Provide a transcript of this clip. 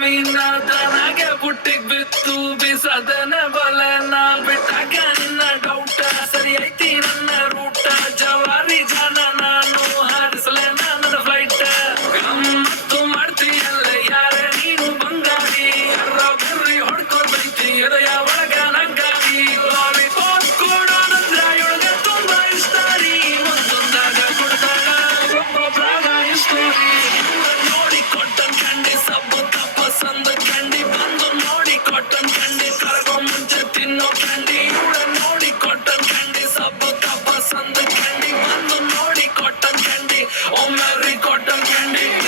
ಮೀನಾದನಗೆ ಬುಟ್ಟಿಗ್ ಬಿತ್ತು ಬಿಸದನ ಬಲನ Candy.